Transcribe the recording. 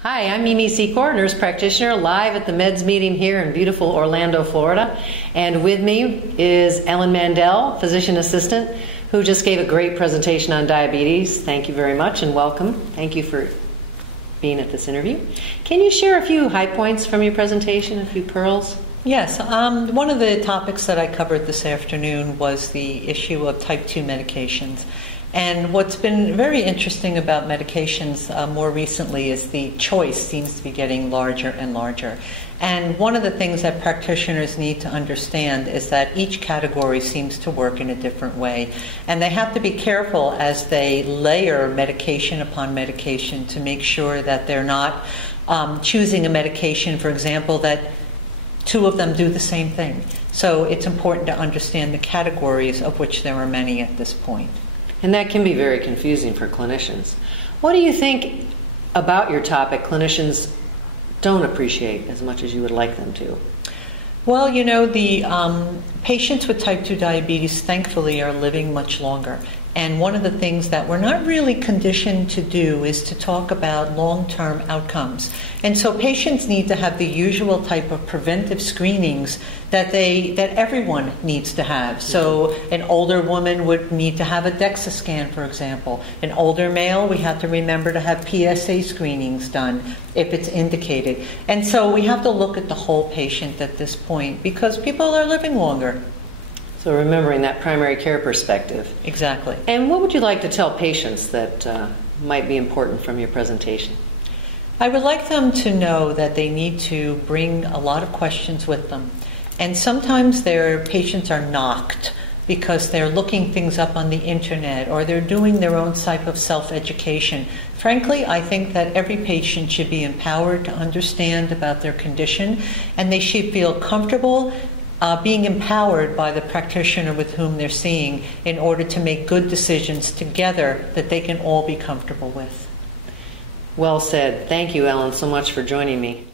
Hi, I'm Mimi Secor, nurse practitioner, live at the Meds meeting here in beautiful Orlando, Florida. And with me is Ellen Mandel, physician assistant, who just gave a great presentation on diabetes. Thank you very much and welcome. Thank you for being at this interview. Can you share a few high points from your presentation, a few pearls? Yes, one of the topics that I covered this afternoon was the issue of type 2 medications. And what's been very interesting about medications more recently is the choice seems to be getting larger and larger. And one of the things that practitioners need to understand is that each category seems to work in a different way. And they have to be careful as they layer medication upon medication to make sure that they're not choosing a medication, for example, that two of them do the same thing. So it's important to understand the categories, of which there are many at this point. And that can be very confusing for clinicians. What do you think about your topic clinicians don't appreciate as much as you would like them to? Well, you know, the patients with type 2 diabetes, thankfully, are living much longer. And one of the things that we're not really conditioned to do is to talk about long-term outcomes. And so patients need to have the usual type of preventive screenings that everyone needs to have. So an older woman would need to have a DEXA scan, for example. An older male, we have to remember to have PSA screenings done if it's indicated. And so we have to look at the whole patient at this point because people are living longer. So remembering that primary care perspective. Exactly. And what would you like to tell patients that might be important from your presentation? I would like them to know that they need to bring a lot of questions with them. And sometimes their patients are knocked because they're looking things up on the internet or they're doing their own type of self-education. Frankly, I think that every patient should be empowered to understand about their condition and they should feel comfortable being empowered by the practitioner with whom they're seeing in order to make good decisions together that they can all be comfortable with. Well said. Thank you, Ellen, so much for joining me.